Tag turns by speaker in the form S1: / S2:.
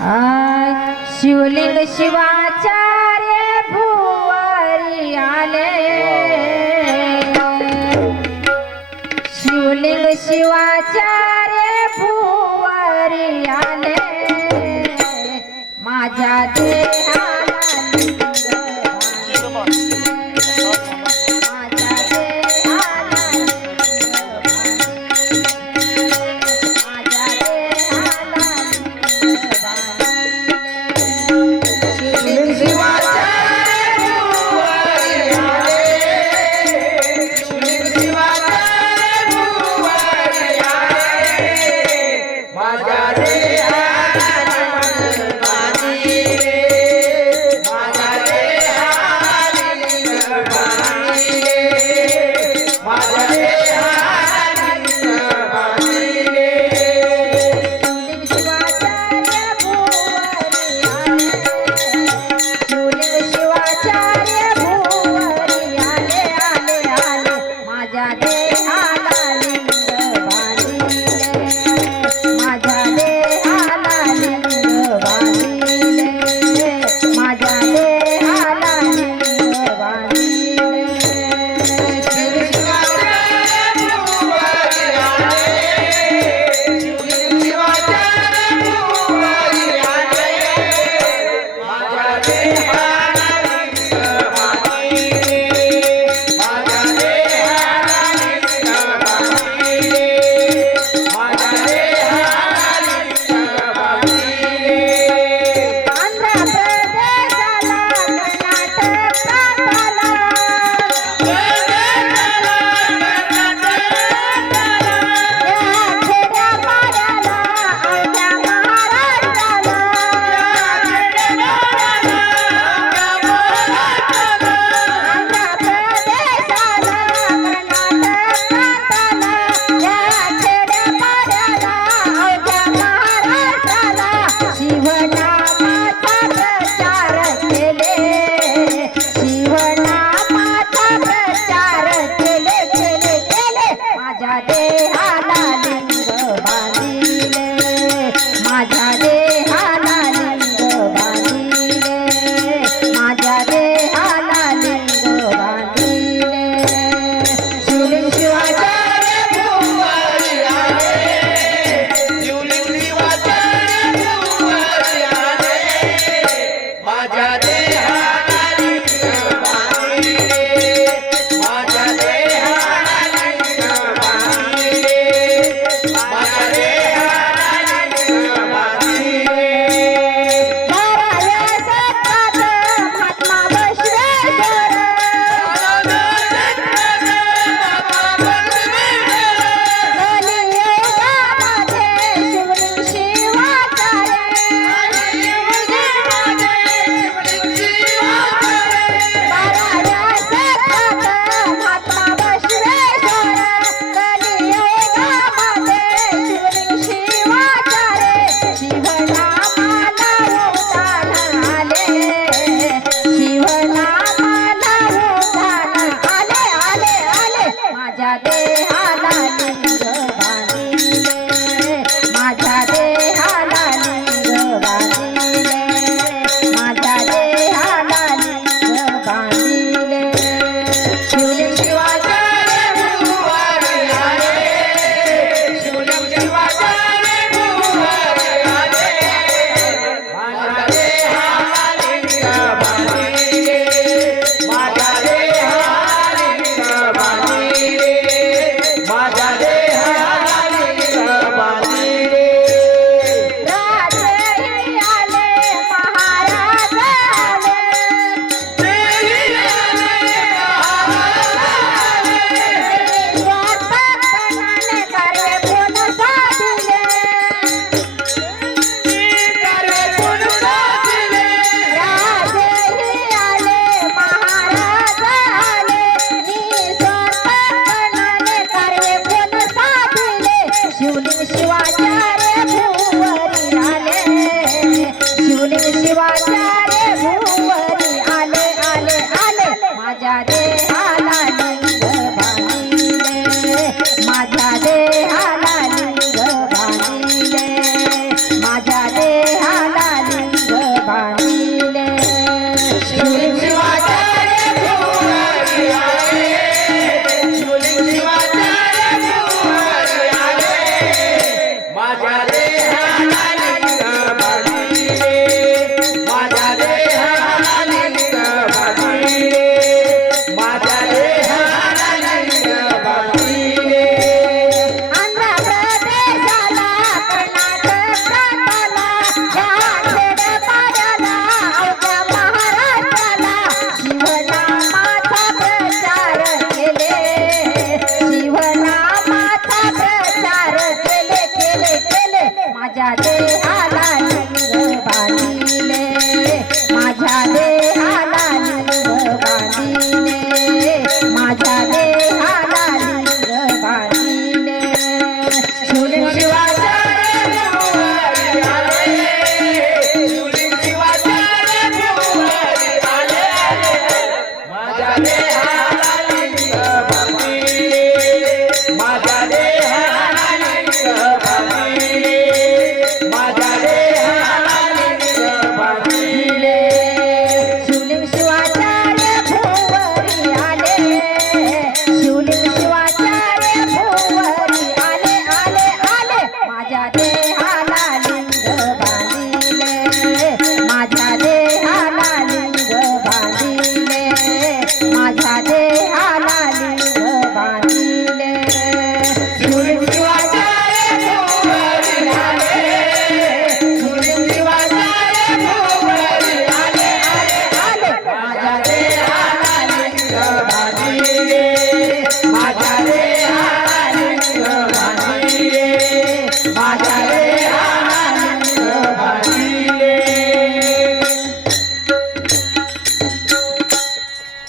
S1: शिवलिंग शिवाचार्य भुवारी आले. शिवलिंग शिवाचार्य भुवारी आले. माझ्या देहा কাটে হা